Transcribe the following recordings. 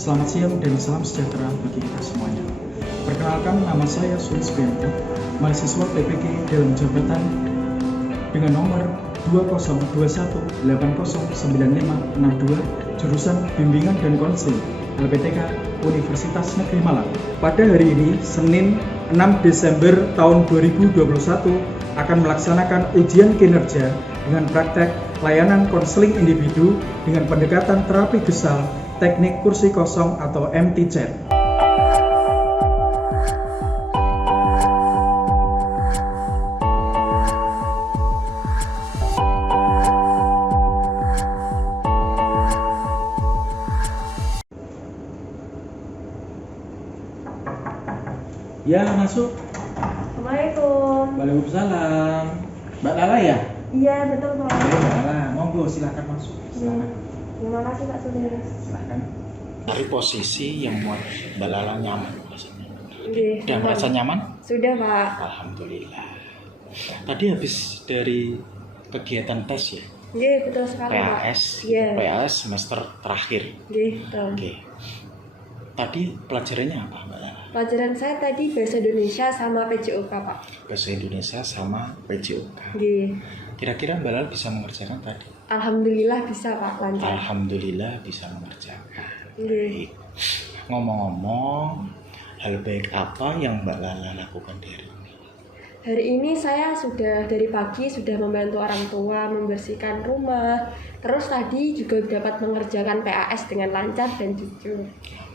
Selamat siang dan salam sejahtera bagi kita semuanya. Perkenalkan, nama saya Sulis Bianto, mahasiswa PPG dalam jabatan dengan nomor 2021809562, jurusan Bimbingan dan Konseling LPTK Universitas Negeri Malang. Pada hari ini, Senin 6 Desember tahun 2021, akan melaksanakan ujian kinerja dengan praktek layanan konseling individu dengan pendekatan terapi gesal teknik kursi kosong atau MTChat. Ya, masuk. Assalamualaikum. Waalaikumsalam. Mbak Lala ya? Iya, betul Pak. Mbak Lala, monggo silakan masuk. Silakan. Terima kasih Pak Sulis. Silakan. Cari posisi yang buat Mbak Lala nyaman. Nggih. Udah merasa nyaman? Sudah Pak. Alhamdulillah. Tadi habis dari kegiatan tes ya? Nggih, betul sekali Pak. PAS. Iya. PAS semester terakhir. Nggih, betul. Oke. Tadi pelajarannya apa Mbak Lala? Pelajaran saya tadi bahasa Indonesia sama PJOK Pak. Bahasa Indonesia sama PJOK. Nggih. Kira-kira Mbak Lala bisa mengerjakan tadi? Alhamdulillah bisa Pak, lancar. Alhamdulillah bisa mengerjakan. Nggih. Baik. Ngomong-ngomong, hal baik apa yang Mbak Lala lakukan hari ini? Hari ini saya sudah dari pagi sudah membantu orang tua membersihkan rumah. Terus tadi juga dapat mengerjakan PAS dengan lancar dan jujur.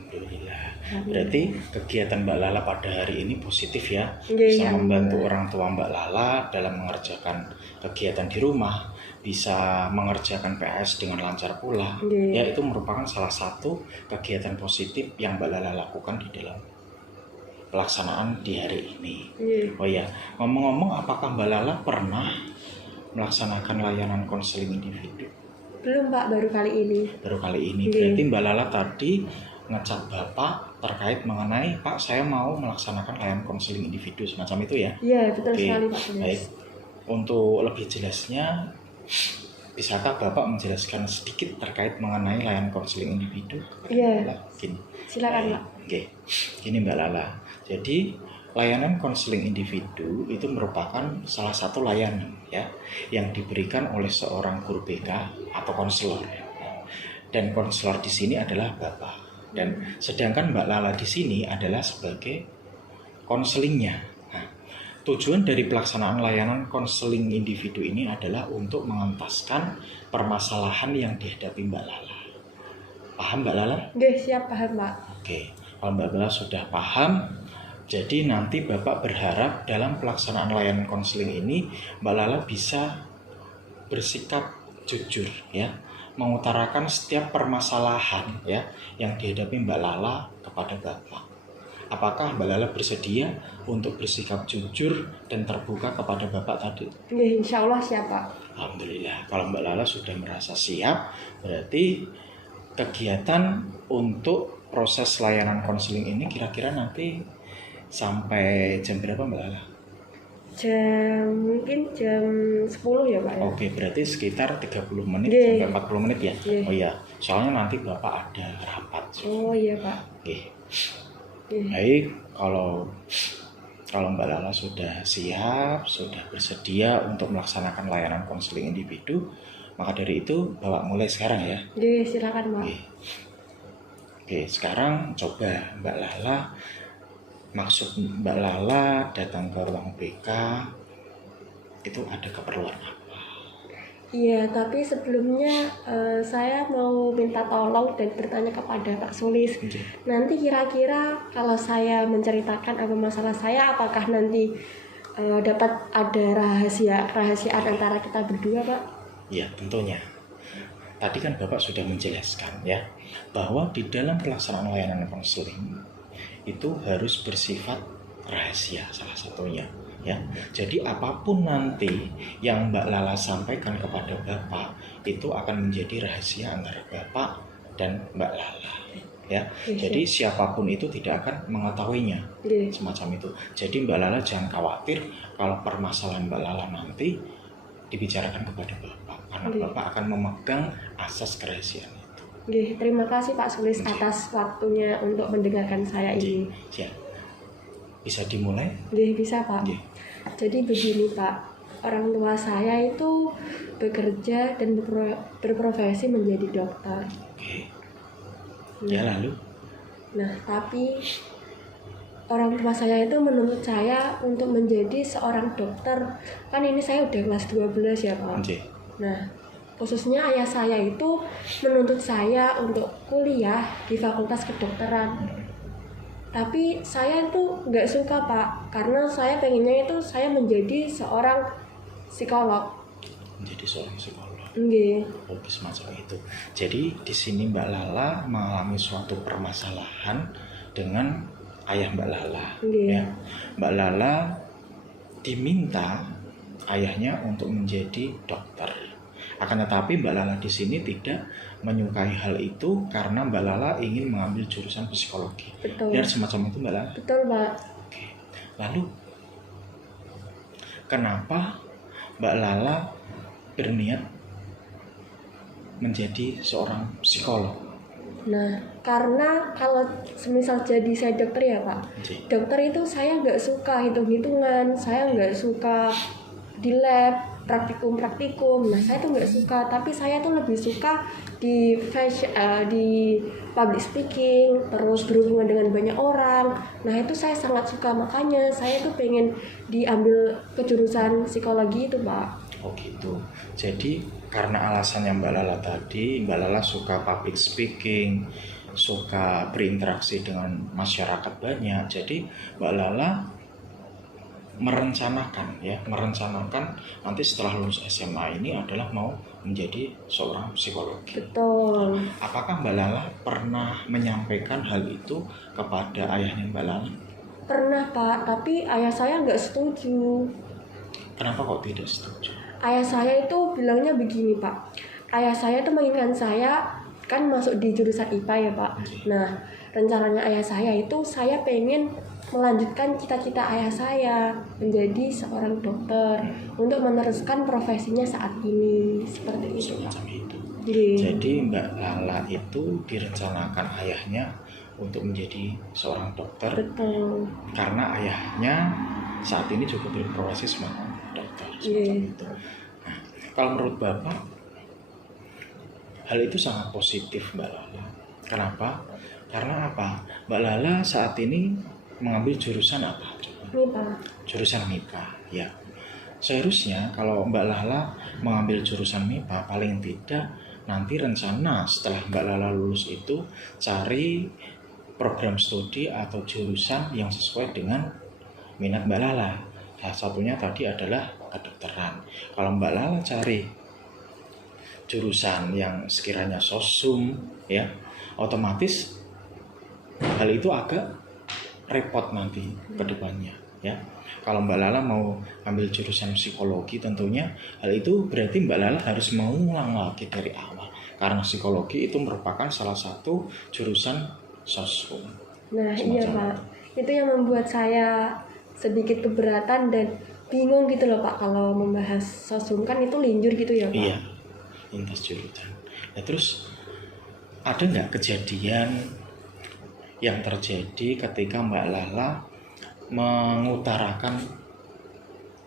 Alhamdulillah. Berarti kegiatan Mbak Lala pada hari ini positif ya? Nggih, Bisa ya. membantu orang tua Mbak Lala dalam mengerjakan kegiatan di rumah, bisa mengerjakan PAS dengan lancar pula. Nggih. Ya, itu merupakan salah satu kegiatan positif yang Mbak Lala lakukan di dalam pelaksanaan di hari ini. Nggih. Oh ya, ngomong-ngomong, apakah Mbak Lala pernah melaksanakan layanan konseling individu? Belum Pak, baru kali ini. Baru kali ini. Nggih. Berarti Mbak Lala tadi ngecat Bapak terkait mengenai, Pak, saya mau melaksanakan layanan konseling individu semacam itu ya? Iya, betul Oke, sekali Pak Sulis. baik. Untuk lebih jelasnya, bisakah Bapak menjelaskan sedikit terkait mengenai layanan konseling individu? Iya. Gini. Silakan Pak. Oke, gini Mbak Lala. Jadi layanan konseling individu itu merupakan salah satu layanan ya yang diberikan oleh seorang guru BK atau konselor. Dan konselor di sini adalah Bapak. Dan sedangkan Mbak Lala di sini adalah sebagai konselingnya. Nah, tujuan dari pelaksanaan layanan konseling individu ini adalah untuk mengentaskan permasalahan yang dihadapi Mbak Lala. Paham Mbak Lala? Nggih, siap paham Pak. Oke, kalau Mbak Lala sudah paham, jadi nanti Bapak berharap dalam pelaksanaan layanan konseling ini Mbak Lala bisa bersikap jujur ya, mengutarakan setiap permasalahan ya yang dihadapi Mbak Lala kepada Bapak. Apakah Mbak Lala bersedia untuk bersikap jujur dan terbuka kepada Bapak tadi? Nggih, insya Allah siap Pak. Alhamdulillah, kalau Mbak Lala sudah merasa siap, berarti kegiatan untuk proses layanan konseling ini kira-kira nanti sampai jam berapa Mbak Lala? Mungkin jam 10 ya Pak ya. Oke, berarti sekitar 30 menit Nggih. sampai 40 menit ya? Nggih. Oh iya, soalnya nanti Bapak ada rapat. Oh iya Pak. Oke. Nggih. Baik, kalau Mbak Lala sudah siap, sudah bersedia untuk melaksanakan layanan konseling individu, maka dari itu Bapak mulai sekarang ya. Nggih, silakan Pak. Oke, sekarang coba Mbak Lala, maksud Mbak Lala datang ke ruang BK itu ada keperluan apa? Iya, tapi sebelumnya saya mau minta tolong dan bertanya kepada Pak Sulis. Nanti kira-kira kalau saya menceritakan apa masalah saya, apakah nanti dapat ada rahasiaan antara kita berdua, Pak? Ya, tentunya. Tadi kan Bapak sudah menjelaskan ya, bahwa di dalam pelaksanaan layanan konseling itu harus bersifat rahasia salah satunya ya. Jadi apapun nanti yang Mbak Lala sampaikan kepada Bapak itu akan menjadi rahasia antara Bapak dan Mbak Lala ya. Jadi siapapun itu tidak akan mengetahuinya semacam itu. Jadi Mbak Lala jangan khawatir kalau permasalahan Mbak Lala nanti dibicarakan kepada Bapak, karena Bapak akan memegang asas kerahasiaan itu. Nggih, terima kasih Pak Sulis atas waktunya untuk mendengarkan saya ini. Siap. Bisa dimulai? Nggih, bisa Pak. Nggih. Jadi begini Pak, orang tua saya itu bekerja dan berprofesi menjadi dokter. Oke. Ya lalu? Nah, tapi orang tua saya itu menuntut saya untuk menjadi seorang dokter. Kan ini saya udah kelas 12 ya Pak. Nggih. Nah, khususnya ayah saya itu menuntut saya untuk kuliah di Fakultas Kedokteran. Tapi saya itu nggak suka Pak, karena saya pengennya itu saya menjadi seorang psikolog. Menjadi seorang psikolog. Nggih. Oke, semacam itu. Jadi di sini Mbak Lala mengalami suatu permasalahan dengan ayah Mbak Lala. Nggih. Ya. Mbak Lala diminta ayahnya untuk menjadi dokter. Akan tetapi Mbak Lala di sini tidak menyukai hal itu karena Mbak Lala ingin mengambil jurusan psikologi. Betul. Biar semacam itu Mbak Lala. Betul Pak. Oke. Lalu kenapa Mbak Lala berniat menjadi seorang psikolog? Nah, karena kalau semisal jadi saya dokter ya Pak, Oke. dokter itu saya nggak suka hitung-hitungan, saya nggak suka di lab, praktikum. Nah, saya tuh nggak suka, tapi saya tuh lebih suka di di public speaking, terus berhubungan dengan banyak orang. Nah, itu saya sangat suka, makanya saya tuh pengen diambil ke jurusan psikologi itu Pak. Oh gitu. Jadi karena alasannya Mbak Lala tadi, Mbak Lala suka public speaking, suka berinteraksi dengan masyarakat banyak. Jadi Mbak Lala merencanakan nanti setelah lulus SMA ini adalah mau menjadi seorang psikologi. Betul. Apakah Mbak Lala pernah menyampaikan hal itu kepada ayahnya Mbak Lala? Pernah Pak, tapi ayah saya nggak setuju. Kenapa kok tidak setuju? Ayah saya itu bilangnya begini Pak, ayah saya itu menginginkan saya kan masuk di jurusan IPA ya Pak. Nah, rencananya ayah saya itu saya pengen melanjutkan cita-cita ayah saya menjadi seorang dokter untuk meneruskan profesinya saat ini, seperti itu Pak. Semacam itu. Iya. Jadi Mbak Lala itu direncanakan ayahnya untuk menjadi seorang dokter Betul. karena ayahnya saat ini juga berprofesi sebagai dokter. Semacam Iya. itu. Nah, kalau menurut Bapak hal itu sangat positif Mbak Lala. Kenapa? Karena apa? Mbak Lala saat ini mengambil jurusan apa? Ini Pak. Jurusan MIPA, ya. Seharusnya kalau Mbak Lala mengambil jurusan MIPA, paling tidak nanti rencana setelah Mbak Lala lulus itu cari program studi atau jurusan yang sesuai dengan minat Mbak Lala. Salah satunya tadi adalah kedokteran. Kalau Mbak Lala cari jurusan yang sekiranya sosum, ya, otomatis hal itu agak repot nanti ke depannya, ya. Kalau Mbak Lala mau ambil jurusan psikologi, tentunya hal itu berarti Mbak Lala harus mengulang lagi dari awal karena psikologi itu merupakan salah satu jurusan sosum. Nah, Semacam iya Pak. Itu yang membuat saya sedikit keberatan dan bingung gitu loh Pak, kalau membahas sosum kan itu linjur gitu ya Pak. Iya, lintas jurusan. Nah, terus ada nggak kejadian yang terjadi ketika Mbak Lala mengutarakan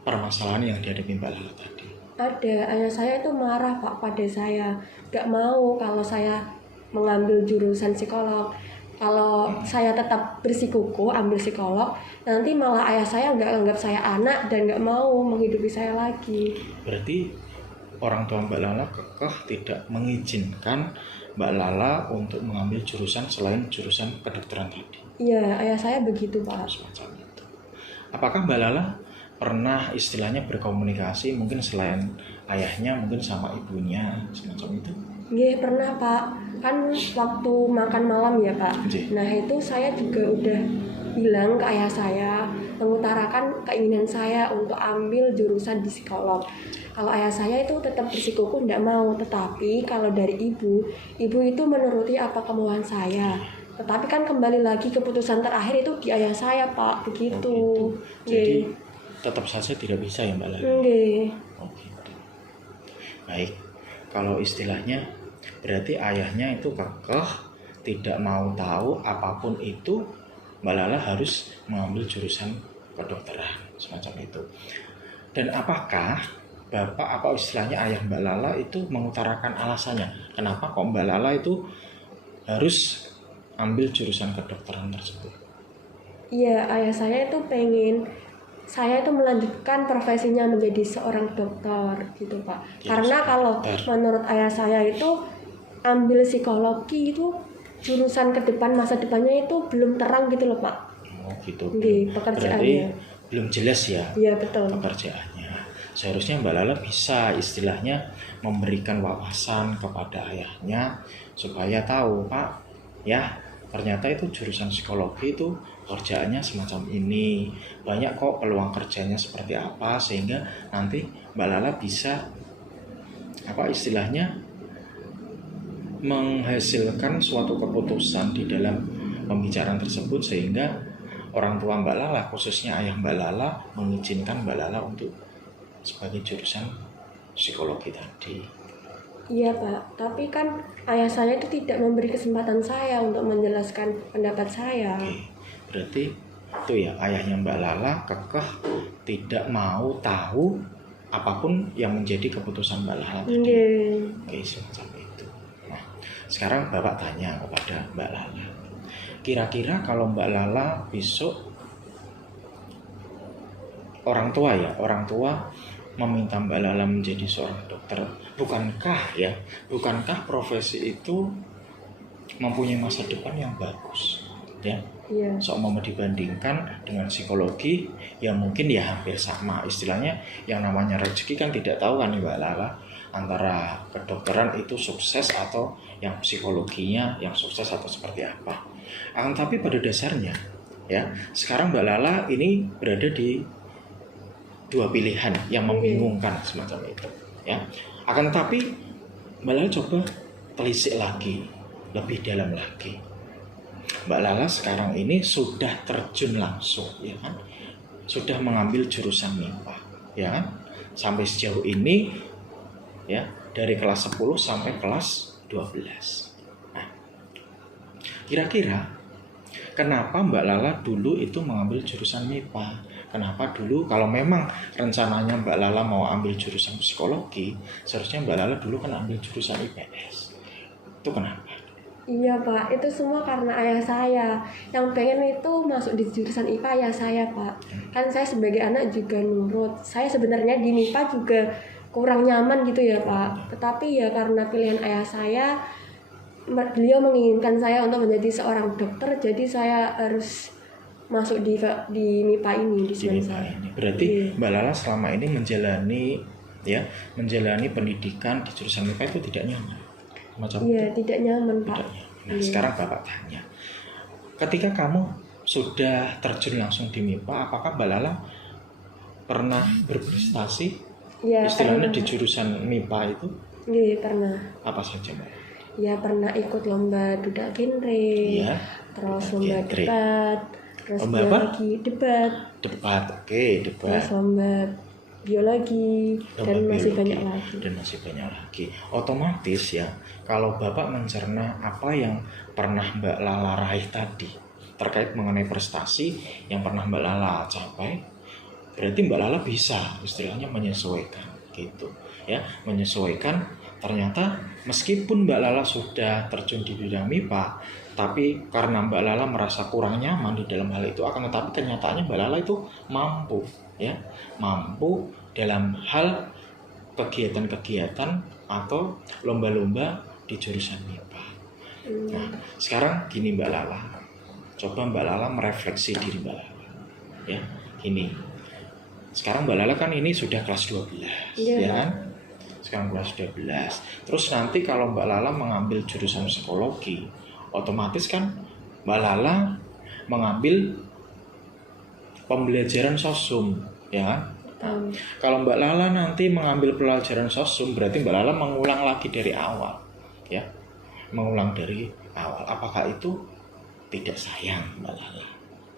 permasalahan yang dihadapi Mbak Lala tadi? Ada, ayah saya itu marah Pak pada saya, gak mau kalau saya mengambil jurusan psikolog. Kalau saya tetap bersikuku ambil psikolog, nanti malah ayah saya gak anggap saya anak dan gak mau menghidupi saya lagi. Berarti orang tua Mbak Lala kekeh tidak mengizinkan Mbak Lala untuk mengambil jurusan selain jurusan kedokteran tadi. Iya, ayah saya begitu Pak. Semacam itu. Apakah Mbak Lala pernah istilahnya berkomunikasi mungkin selain ayahnya mungkin sama ibunya semacam itu? Iya pernah Pak, kan waktu makan malam ya Pak. Iya. Nah itu saya juga udah bilang ke ayah saya, mengutarakan keinginan saya untuk ambil jurusan di psikolog. Kalau ayah saya itu tetap bersikuku tidak mau, tetapi kalau dari ibu itu menuruti apa kemauan saya. Tetapi kan kembali lagi keputusan terakhir itu di ayah saya Pak, begitu. Jadi tetap saja tidak bisa ya Mbak Lala? Nggih. Oh gitu. Baik, kalau istilahnya Berarti ayahnya itu kekeh, tidak mau tahu apapun itu. Mbak Lala harus mengambil jurusan kedokteran semacam itu. Dan apakah bapak, apa istilahnya ayah Mbak Lala itu mengutarakan alasannya kenapa kok Mbak Lala itu harus ambil jurusan kedokteran tersebut? Iya, ayah saya itu pengen saya itu melanjutkan profesinya menjadi seorang dokter gitu Pak. Ya, Karena kalau dokter. menurut ayah saya itu ambil psikologi itu jurusan ke depan, masa depannya itu belum terang gitu loh Pak. Oh gitu. Di Berarti pekerjaannya. belum jelas ya Iya betul. pekerjaannya. Seharusnya Mbak Lala bisa istilahnya memberikan wawasan kepada ayahnya supaya tahu, Pak, ya ternyata itu jurusan psikologi itu kerjaannya semacam ini, banyak kok peluang kerjanya seperti apa, sehingga nanti Mbak Lala bisa apa istilahnya menghasilkan suatu keputusan di dalam pembicaraan tersebut, sehingga orang tua Mbak Lala, khususnya ayah Mbak Lala, mengizinkan Mbak Lala untuk sebagai jurusan psikologi tadi. Iya Pak, tapi kan ayah saya itu tidak memberi kesempatan saya untuk menjelaskan pendapat saya. Oke, berarti itu ya ayahnya Mbak Lala kekeh tidak mau tahu apapun yang menjadi keputusan Mbak Lala tadi. Iya. Oke, semacam itu. Nah, sekarang Bapak tanya kepada Mbak Lala, kira-kira kalau Mbak Lala besok orang tua meminta Mbak Lala menjadi seorang dokter, bukankah profesi itu mempunyai masa depan yang bagus, ya? Iya. Seumpama dibandingkan dengan psikologi yang mungkin ya hampir sama, istilahnya yang namanya rezeki kan tidak tahu kan Mbak Lala, antara kedokteran itu sukses atau yang psikologinya yang sukses atau seperti apa. Tapi pada dasarnya ya sekarang Mbak Lala ini berada di dua pilihan yang membingungkan semacam itu, ya. Akan tetapi Mbak Lala coba telisik lagi, lebih dalam lagi. Mbak Lala sekarang ini sudah terjun langsung, ya kan? Sudah mengambil jurusan MIPA, ya kan? Sampai sejauh ini, ya, dari kelas 10 sampai kelas 12. Nah, kira-kira kenapa Mbak Lala dulu itu mengambil jurusan MIPA? Kenapa dulu kalau memang rencananya Mbak Lala mau ambil jurusan psikologi, seharusnya Mbak Lala dulu kan ambil jurusan IPS. Itu kenapa? Iya Pak, itu semua karena ayah saya. Yang pengen itu masuk di jurusan IPA ayah saya Pak. Kan saya sebagai anak juga nurut. Saya sebenarnya di MIPA juga kurang nyaman gitu ya Pak. Tetapi ya karena pilihan ayah saya, beliau menginginkan saya untuk menjadi seorang dokter, jadi saya harus masuk di MIPA ini di semester ini. Berarti Mbak Lala selama ini menjalani pendidikan di jurusan MIPA itu tidak nyaman. Iya, tidak nyaman Pak. Tidak nyaman. Nah, sekarang Bapak tanya, ketika kamu sudah terjun langsung di MIPA, apakah Mbak Lala pernah berprestasi? Ya, istilahnya pernah. di jurusan MIPA itu? Iya, pernah. Apa saja Mbak? Ya, pernah ikut lomba duda genre, Iya, terus duda lomba genre. debat, terus Lomba apa? biologi debat, Oke, debat. terus lomba biologi, dan masih biologi, banyak lagi. dan masih banyak lagi. Otomatis ya, kalau Bapak mencerna apa yang pernah Mbak Lala raih tadi terkait mengenai prestasi yang pernah Mbak Lala capai, berarti Mbak Lala bisa istilahnya menyesuaikan gitu ya, menyesuaikan. Ternyata meskipun Mbak Lala sudah terjun di bidang MIPA, tapi karena Mbak Lala merasa kurang nyaman di dalam hal itu, akan tetapi kenyataannya Mbak Lala itu mampu dalam hal kegiatan-kegiatan atau lomba-lomba di jurusan MIPA. Nah, sekarang gini Mbak Lala, coba Mbak Lala merefleksi diri Mbak Lala, ya. Gini, sekarang Mbak Lala kan ini sudah kelas 12, ya kan? Sekarang kelas 12. Terus nanti kalau Mbak Lala mengambil jurusan psikologi, otomatis kan Mbak Lala mengambil pembelajaran sosum, ya kan? Kalau Mbak Lala nanti mengambil pelajaran sosum, berarti Mbak Lala mengulang lagi dari awal, ya, mengulang dari awal. Apakah itu tidak sayang Mbak Lala?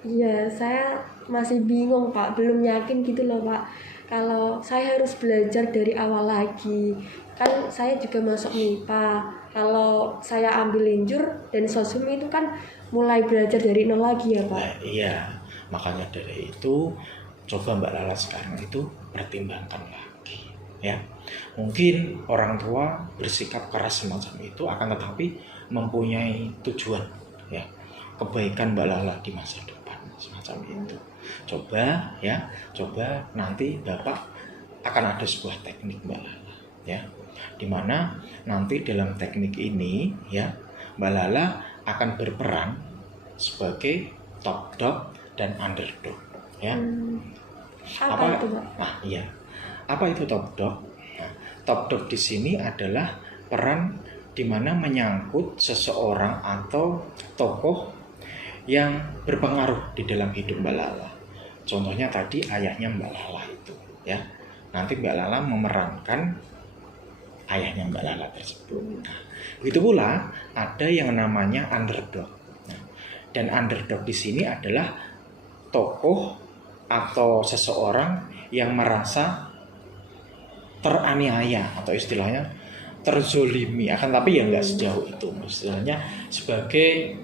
Iya, saya masih bingung Pak, belum yakin gitu loh Pak. Kalau saya harus belajar dari awal lagi, kan saya juga masuk MIPA. Kalau saya ambil linjur dan sosum itu kan mulai belajar dari nol lagi ya Pak. Nah, iya, makanya dari itu coba Mbak Lala sekarang itu pertimbangkan lagi ya. Mungkin orang tua bersikap keras semacam itu akan tetapi mempunyai tujuan ya, kebaikan Mbak Lala di masa depan semacam itu. Coba ya, coba nanti Bapak akan ada sebuah teknik Mbak Lala ya, dimana nanti dalam teknik ini ya Mbak Lala akan berperan sebagai top dog dan underdog ya. Apa itu Pak? Nah, iya. Apa itu top dog? Nah, top dog di sini adalah peran di mana menyangkut seseorang atau tokoh yang berpengaruh di dalam hidup Mbak Lala. Contohnya tadi ayahnya Mbak Lala itu ya. Nanti Mbak Lala memerankan ayahnya Mbak Lala tersebut. Nah, begitu pula ada yang namanya underdog. Nah, dan underdog di sini adalah tokoh atau seseorang yang merasa teraniaya atau istilahnya terzolimi, akan tapi ya nggak sejauh itu, istilahnya sebagai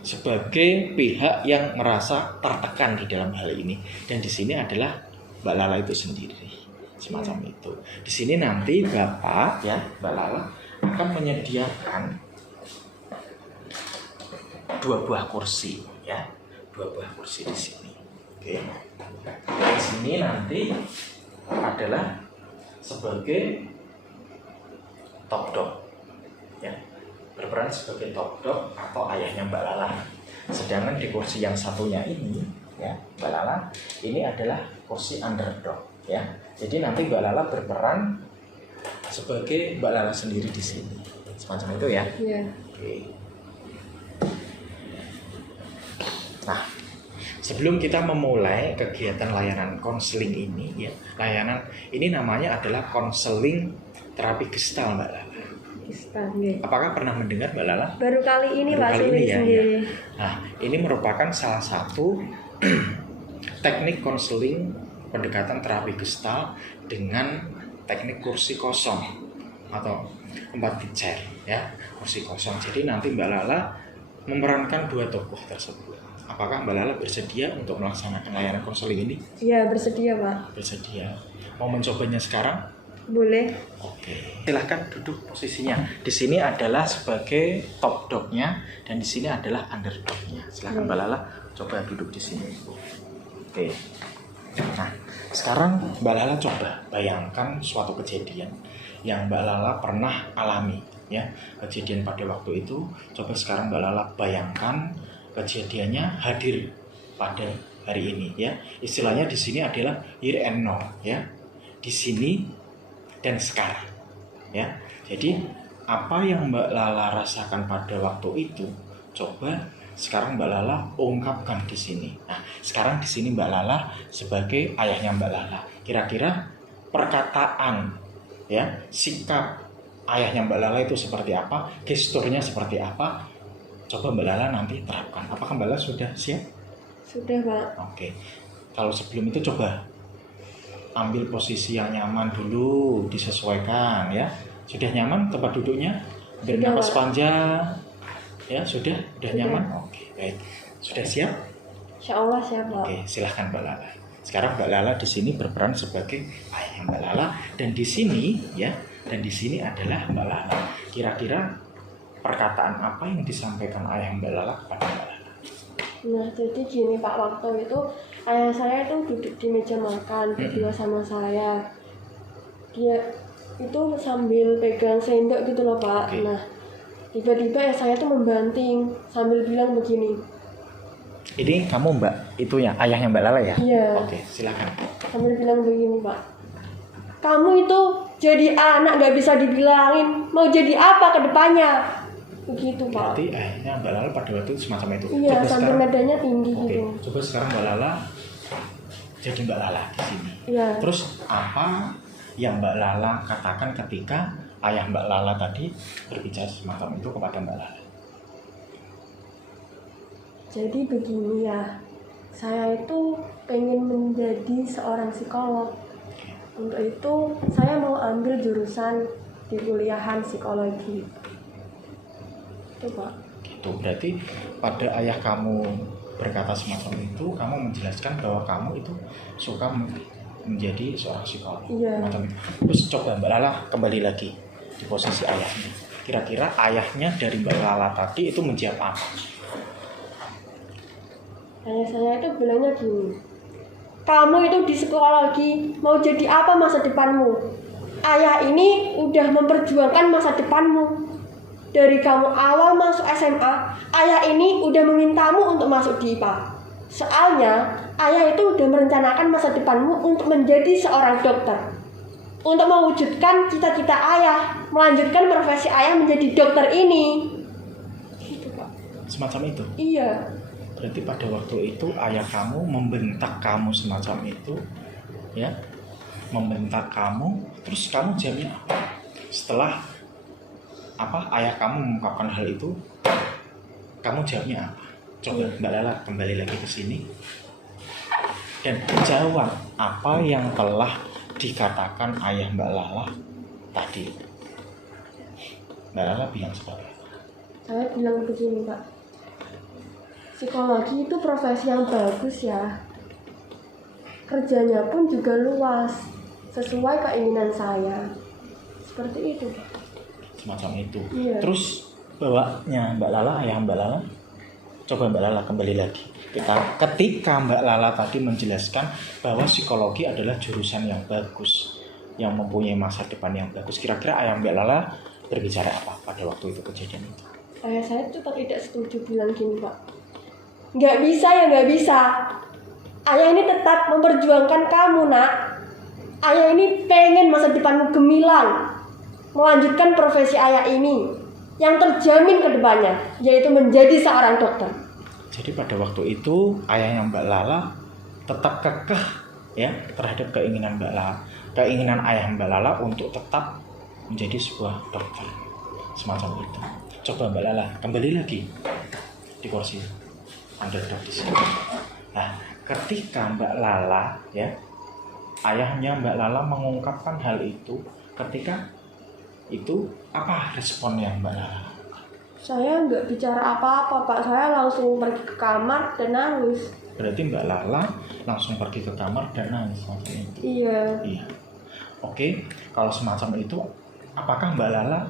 sebagai pihak yang merasa tertekan di dalam hal ini, dan di sini adalah Mbak Lala itu sendiri semacam itu. Di sini nanti Bapak ya Mbak Lala akan menyediakan 2 buah kursi ya, 2 buah kursi di sini. Oke. Di sini nanti adalah sebagai top dog ya, berperan sebagai top dog atau ayahnya Mbak Lala. Sedangkan di kursi yang satunya ini ya Mbak Lala, ini adalah kursi underdog ya. Jadi nanti Mbak Lala berperan sebagai Mbak Lala sendiri di sini semacam itu ya. Iya. Oke. Nah, sebelum kita memulai kegiatan layanan konseling ini ya, layanan ini namanya adalah konseling terapi gestal Mbak Lala. Apakah pernah mendengar Mbak Lala? Baru kali ini Baru Pak kali Sulis ini ya, sendiri. ya. Nah, ini merupakan salah satu teknik konseling pendekatan terapi gestal dengan teknik kursi kosong atau tempat chair ya, kursi kosong. Jadi nanti Mbak Lala memerankan 2 tokoh tersebut. Apakah Mbak Lala bersedia untuk melaksanakan layanan konseling ini? Iya, bersedia Pak. Bersedia. Mau mencobanya sekarang? Boleh. Oke. Silahkan duduk posisinya. Di sini adalah sebagai top dognya dan di sini adalah underdognya. Silahkan Mbak Lala coba duduk di sini. Oke. Nah, sekarang Mbak Lala coba bayangkan suatu kejadian yang Mbak Lala pernah alami ya. Kejadian pada waktu itu, coba sekarang Mbak Lala bayangkan kejadiannya hadir pada hari ini ya. Istilahnya di sini adalah here and now ya. Di sini dan sekarang ya. Jadi apa yang Mbak Lala rasakan pada waktu itu, coba sekarang Mbak Lala ungkapkan di sini. Nah, sekarang di sini Mbak Lala sebagai ayahnya Mbak Lala. Kira-kira perkataan ya, sikap ayahnya Mbak Lala itu seperti apa, gesturnya seperti apa? Coba Mbak Lala nanti terapkan. Apakah Mbak Lala sudah siap? Sudah Pak. Oke. Kalau sebelum itu coba ambil posisi yang nyaman dulu, disesuaikan ya. Sudah nyaman tempat duduknya? Bernapas panjang. Ya, sudah nyaman? Oke, baik. Sudah siap? Insya Allah siap Pak. Oke, silahkan Mbak Lala. Sekarang Mbak Lala di sini berperan sebagai ayah Mbak Lala, dan di sini ya, dan di sini adalah Mbak Lala. Kira-kira perkataan apa yang disampaikan ayah Mbak Lala kepada Mbak Lala? Nah, jadi gini Pak, waktu itu ayah saya itu duduk di meja makan berdua sama saya. Dia itu sambil pegang sendok gitu loh Pak. Oke. Nah, tiba-tiba saya tuh membanting sambil bilang begini. Ini kamu Mbak, itunya ayahnya Mbak Lala ya? Iya. Oke, silakan. Sambil bilang begini Pak. Kamu itu jadi anak gak bisa dibilangin mau jadi apa ke depannya. Begitu Pak. Berarti ayahnya Mbak Lala pada waktu itu semacam itu. Iya, Coba sambil sekarang, nadanya tinggi oke, gitu. coba sekarang Mbak Lala jadi Mbak Lala di sini. Iya. Terus apa yang Mbak Lala katakan ketika ayah Mbak Lala tadi berbicara semacam itu kepada Mbak Lala? Jadi begini ya, saya itu pengen menjadi seorang psikolog. Untuk itu saya mau ambil jurusan di kuliahan psikologi. Itu Pak. Gitu. Berarti pada ayah kamu berkata semacam itu, kamu menjelaskan bahwa kamu itu suka menjadi seorang psikolog. Iya. Macam itu. Terus coba Mbak Lala kembali lagi di posisi ayahnya. Kira-kira ayahnya dari Mbak Lala tadi itu menjawab apa? Ayah saya itu bilangnya gini, kamu itu di psikologi mau jadi apa masa depanmu? Ayah ini udah memperjuangkan masa depanmu. Dari kamu awal masuk SMA, ayah ini udah memintamu untuk masuk di IPA. Soalnya, ayah itu udah merencanakan masa depanmu untuk menjadi seorang dokter. Untuk mewujudkan cita-cita ayah, melanjutkan profesi ayah menjadi dokter ini. Gitu, Pak. Semacam itu. Iya. Berarti pada waktu itu ayah kamu membentak kamu semacam itu, ya, membentak kamu, terus kamu jawabnya apa? Setelah ayah kamu mengungkapkan hal itu, kamu jawabnya apa? Coba Mbak Lala kembali lagi ke sini dan jawab apa yang telah dikatakan ayah Mbak Lala tadi. Mbak Lala bilang seperti apa? Saya bilang begini, Pak. Psikologi itu profesi yang bagus ya. Kerjanya pun juga luas, sesuai keinginan saya. Seperti itu. Semacam itu. Iya. Terus bawanya Mbak Lala, ayah Mbak Lala, coba Mbak Lala kembali lagi. Ketika Mbak Lala tadi menjelaskan bahwa psikologi adalah jurusan yang bagus, yang mempunyai masa depan yang bagus, kira-kira ayah Mbak Lala berbicara apa pada waktu itu kejadian itu? Ayah saya tetap tidak setuju, bilang gini, Pak. Nggak bisa ya nggak bisa. Ayah ini tetap memperjuangkan kamu, nak. Ayah ini pengen masa depanmu gemilang, melanjutkan profesi ayah ini yang terjamin ke depannya, yaitu menjadi seorang dokter. Jadi pada waktu itu ayahnya Mbak Lala tetap kekeh ya terhadap keinginan Mbak Lala, keinginan ayah Mbak Lala untuk tetap menjadi sebuah dokter. Semacam itu. Coba Mbak Lala kembali lagi di kursi Anda duduk di sini. Nah, ketika Mbak Lala ya, ayahnya Mbak Lala mengungkapkan hal itu, ketika itu apa responnya Mbak Lala? Saya nggak bicara apa-apa, Pak. Saya langsung pergi ke kamar dan nangis. Berarti Mbak Lala langsung pergi ke kamar dan nangis semacam itu? Iya. Iya. Oke, kalau semacam itu, apakah Mbak Lala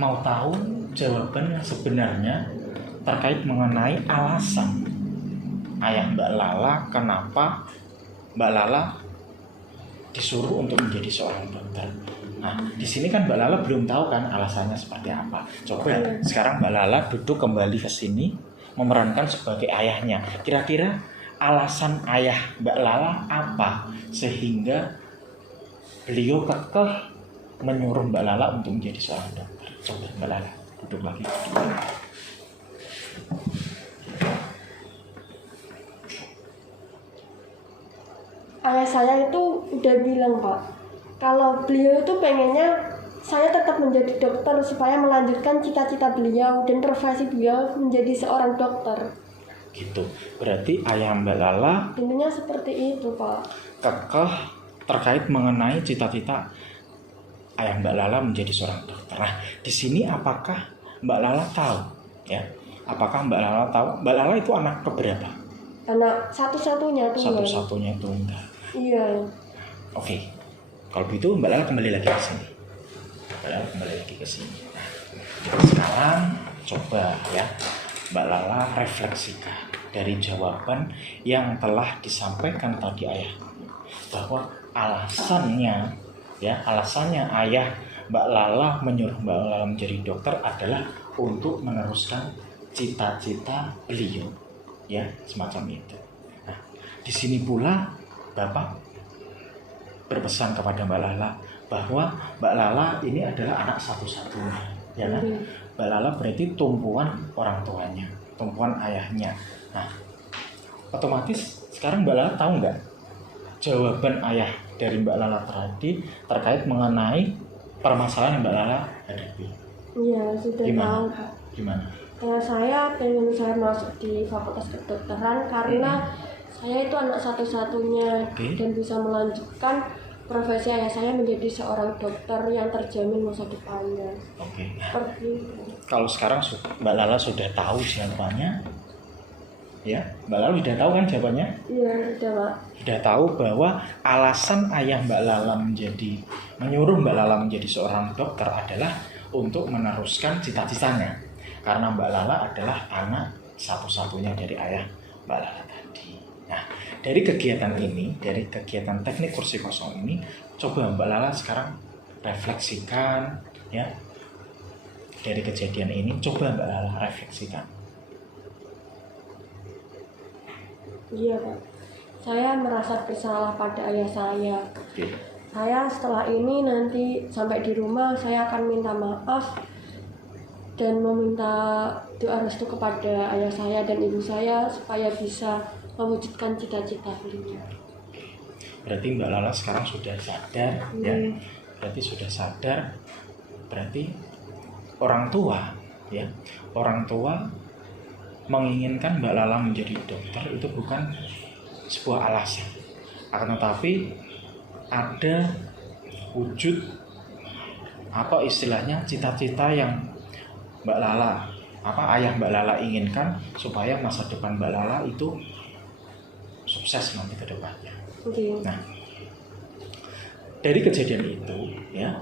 mau tahu jawaban yang sebenarnya terkait mengenai alasan ayah Mbak Lala kenapa Mbak Lala disuruh untuk menjadi seorang dokter? Nah, di sini kan Mbak Lala belum tahu kan alasannya seperti apa. Coba sekarang Mbak Lala duduk kembali ke sini memerankan sebagai ayahnya. Kira-kira alasan ayah Mbak Lala apa sehingga beliau kekeh menyuruh Mbak Lala untuk menjadi seorang dokter? Coba Mbak Lala duduk lagi. Ayah saya itu udah bilang, Pak, kalau beliau itu pengennya saya tetap menjadi dokter supaya melanjutkan cita-cita beliau dan profesi beliau menjadi seorang dokter. Gitu. Berarti ayah Mbak Lala Intinya seperti itu, Pak. kekeh terkait mengenai cita-cita ayah Mbak Lala menjadi seorang dokter. Nah, di sini apakah Mbak Lala tahu ya? Apakah Mbak Lala tahu Mbak Lala itu anak keberapa? Anak satu-satunya tuh. Satu-satunya itu enggak. Iya. Oke. Kalau begitu Mbak Lala kembali lagi ke sini. Mbak Lala kembali lagi ke sini. Nah, sekarang coba ya Mbak Lala refleksikan dari jawaban yang telah disampaikan tadi ayah, bahwa alasannya ayah Mbak Lala menyuruh Mbak Lala menjadi dokter adalah untuk meneruskan cita-cita beliau, ya semacam itu. Nah, di sini pula Bapak berpesan kepada Mbak Lala bahwa Mbak Lala ini adalah anak satu-satunya, ya kan? Mbak Lala berarti tumpuan orang tuanya, tumpuan ayahnya. Nah, otomatis sekarang Mbak Lala tahu nggak jawaban ayah dari Mbak Lala tadi terkait mengenai permasalahan yang Mbak Lala hadapi? Iya, sudah tahu, Pak. Gimana? Saya pengen saya masuk di Fakultas Kedokteran karena saya itu anak satu-satunya dan bisa melanjutkan profesi ayah saya menjadi seorang dokter yang terjamin masa depannya. Oke. Seperti itu. Kalau sekarang Mbak Lala sudah tahu jawabannya, ya, Mbak Lala sudah tahu kan jawabannya? Iya, sudah Pak. Sudah tahu bahwa alasan ayah Mbak Lala menyuruh Mbak Lala menjadi seorang dokter adalah untuk meneruskan cita-citanya. Karena Mbak Lala adalah anak satu-satunya dari ayah Mbak Lala tadi. Nah, dari kegiatan ini, dari kegiatan teknik kursi kosong ini, coba Mbak Lala sekarang refleksikan, ya. Dari kejadian ini, coba Mbak Lala refleksikan. Iya Pak. Saya merasa bersalah pada ayah saya. Oke. Saya setelah ini nanti sampai di rumah saya akan minta maaf dan meminta doa restu kepada ayah saya dan ibu saya supaya bisa mewujudkan cita-cita beliau. Berarti Mbak Lala sekarang sudah sadar, ya. Berarti sudah sadar. Berarti orang tua, ya. Orang tua menginginkan Mbak Lala menjadi dokter itu bukan sebuah alasan. Akan tetapi ada wujud apa istilahnya cita-cita yang Mbak Lala, ayah Mbak Lala inginkan supaya masa depan Mbak Lala itu sukses nanti ke depannya. Nah, dari kejadian itu, ya,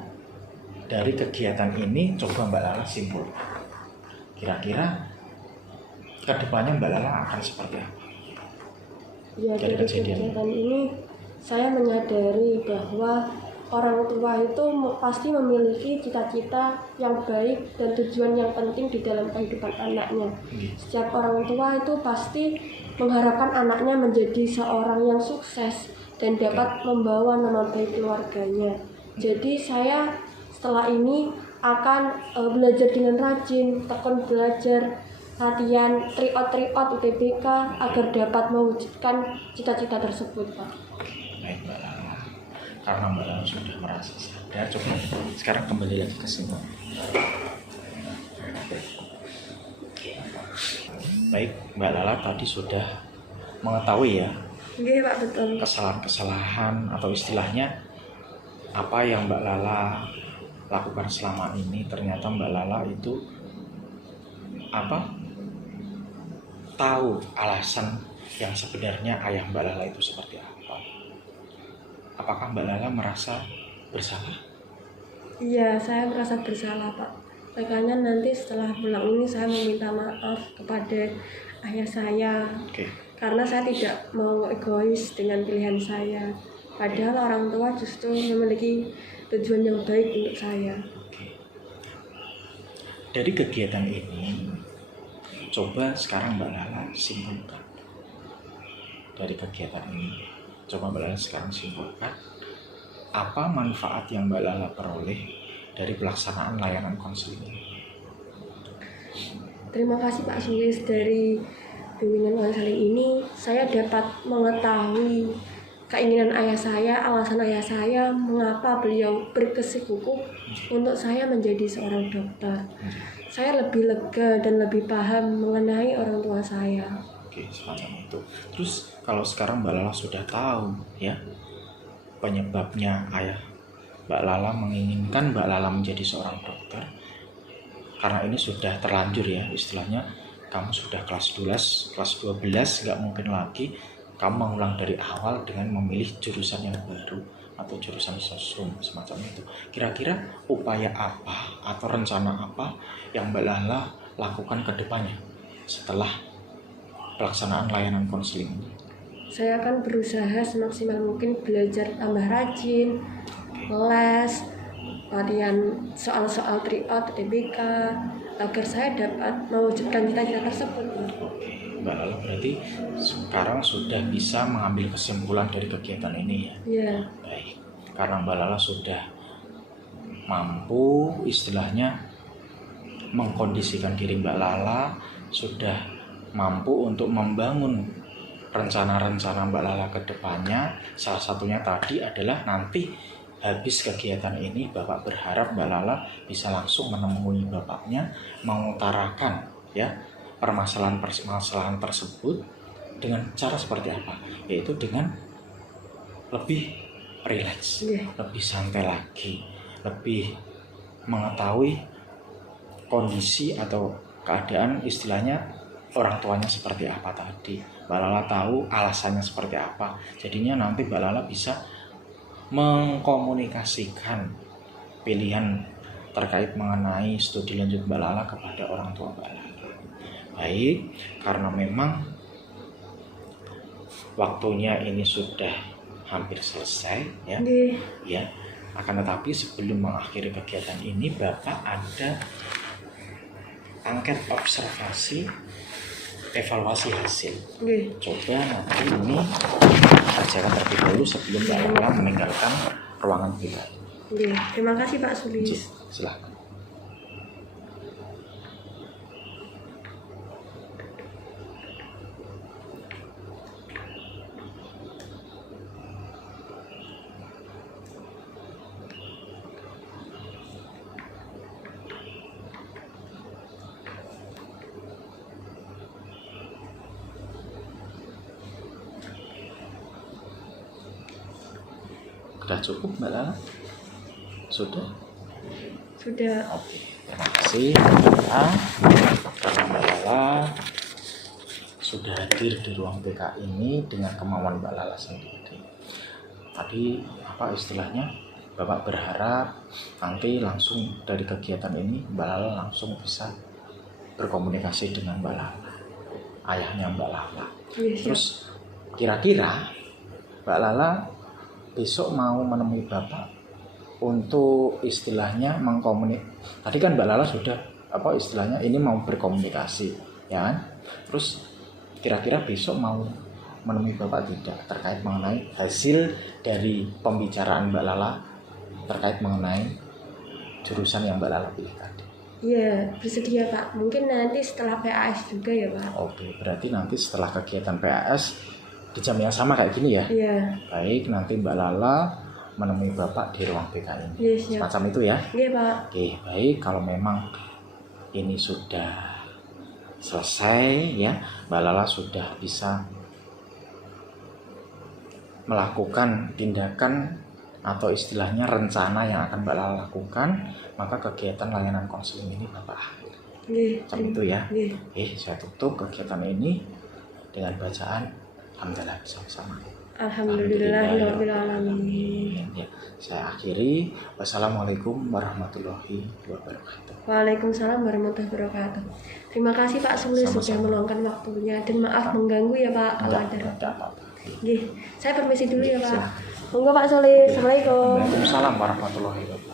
dari kegiatan ini coba Mbak Lala simpulkan. Kira-kira ke depannya Mbak Lala akan seperti apa? Ya, dari kegiatan ini saya menyadari bahwa orang tua itu pasti memiliki cita-cita yang baik dan tujuan yang penting di dalam kehidupan anaknya. Setiap orang tua itu pasti mengharapkan anaknya menjadi seorang yang sukses dan dapat membawa nama baik keluarganya. Jadi saya setelah ini akan belajar dengan rajin, tekun belajar, latihan triot UTBK agar dapat mewujudkan cita-cita tersebut, Pak. Baik Mbak Lala, karena Mbak Lala sudah merasa sadar, coba sekarang kembali lagi ke sini. Baik, Mbak Lala tadi sudah mengetahui, ya, Iya Pak, betul. kesalahan-kesalahan atau istilahnya apa yang Mbak Lala lakukan selama ini. Ternyata Mbak Lala itu tahu alasan yang sebenarnya ayah Mbak Lala itu seperti apa. Apakah Mbak Lala merasa bersalah? Iya, saya merasa bersalah Pak. Makanya nanti setelah pulang ini saya meminta maaf kepada ayah saya. Oke. Karena saya tidak mau egois dengan pilihan saya. Padahal orang tua justru memiliki tujuan yang baik untuk saya. Oke. Dari kegiatan ini, coba sekarang Mbak Lala simpulkan. Dari kegiatan ini, coba Mbak Lala sekarang simpulkan apa manfaat yang Mbak Lala peroleh dari pelaksanaan layanan konseling ini. Terima kasih Pak Sulis, dari bimbingan konseling ini saya dapat mengetahui keinginan ayah saya, alasan ayah saya mengapa beliau berkesikukuh untuk saya menjadi seorang dokter. Saya lebih lega dan lebih paham mengenai orang tua saya. Oke, semacam itu. Terus kalau sekarang Mbak Lala sudah tahu, ya, penyebabnya ayah Mbak Lala menginginkan Mbak Lala menjadi seorang dokter, karena ini sudah terlanjur, ya, istilahnya kamu sudah kelas 12, nggak mungkin lagi kamu mengulang dari awal dengan memilih jurusan yang baru atau jurusan sosum semacam itu. Kira-kira upaya apa atau rencana apa yang Mbak Lala lakukan ke depannya setelah pelaksanaan layanan konseling ini? Saya akan berusaha semaksimal mungkin belajar tambah rajin, les, latihan soal-soal triot, UTBK, agar saya dapat mewujudkan cita-cita tersebut. Oke, Mbak Lala berarti sekarang sudah bisa mengambil kesimpulan dari kegiatan ini, ya? Iya. Baik, karena Mbak Lala sudah mampu istilahnya mengkondisikan diri Mbak Lala, sudah mampu untuk membangun rencana-rencana Mbak Lala ke depannya. Salah satunya tadi adalah nanti habis kegiatan ini Bapak berharap Mbak Lala bisa langsung menemui Bapaknya, mengutarakan, ya, permasalahan-permasalahan tersebut dengan cara seperti apa? Yaitu dengan lebih rileks, Nggih. lebih santai lagi, lebih mengetahui kondisi atau keadaan istilahnya orang tuanya seperti apa tadi. Mbak Lala tahu alasannya seperti apa. Jadinya nanti Mbak Lala bisa mengkomunikasikan pilihan terkait mengenai studi lanjut Mbak Lala kepada orang tua Mbak Lala. Baik, karena memang waktunya ini sudah hampir selesai ya. Nggih. Ya, akan tetapi sebelum mengakhiri kegiatan ini Bapak ada angket observasi evaluasi hasil. Nggih. Coba nanti ini kerjakan terlebih dahulu sebelum Mbak Lala meninggalkan ruangan kita. Nggih. Terima kasih Pak Sulis. Silahkan. Sudah cukup Mbak Lala? Sudah? Sudah. Oke, terima kasih Mbak Lala. Karena Mbak Lala sudah hadir di ruang BK ini dengan kemauan Mbak Lala sendiri. Tadi apa istilahnya? Bapak berharap nanti langsung dari kegiatan ini Mbak Lala langsung bisa berkomunikasi dengan Mbak Lala, ayahnya Mbak Lala. Yes, Terus kira-kira Mbak Lala besok mau menemui Bapak untuk istilahnya mengkomunikasi. Tadi kan Mbak Lala sudah apa istilahnya ini mau berkomunikasi, ya kan? Terus kira-kira besok mau menemui Bapak tidak terkait mengenai hasil dari pembicaraan Mbak Lala terkait mengenai jurusan yang Mbak Lala pilih tadi. Iya, bersedia Pak. Mungkin nanti setelah PAS juga ya Pak. Oke, berarti nanti setelah kegiatan PAS di jam yang sama kayak gini ya? Iya. Baik, nanti Mbak Lala menemui Bapak di ruang BK ini. Yes, siap. Semacam itu ya? Iya Pak. Oke, baik. Kalau memang ini sudah selesai ya, Mbak Lala sudah bisa melakukan tindakan atau istilahnya rencana yang akan Mbak Lala lakukan, maka kegiatan layanan konseling ini Bapak akhiri. Nggih. Semacam itu ya. Nggih. Saya tutup kegiatan ini dengan bacaan Alhamdulillah bersama-sama. Alhamdulillahirabbil alamin. Ya, saya akhiri. Wassalamualaikum warahmatullahi wabarakatuh. Waalaikumsalam warahmatullahi wabarakatuh. Terima kasih Pak Sulis sudah Sama-sama. meluangkan waktunya dan maaf mengganggu ya Pak kalau ada. Tidak apa-apa. Nggih. Saya permisi dulu ya Pak. Silakan. Monggo Pak Sulis. Assalamualaikum. Waalaikumsalam warahmatullahi wabarakatuh.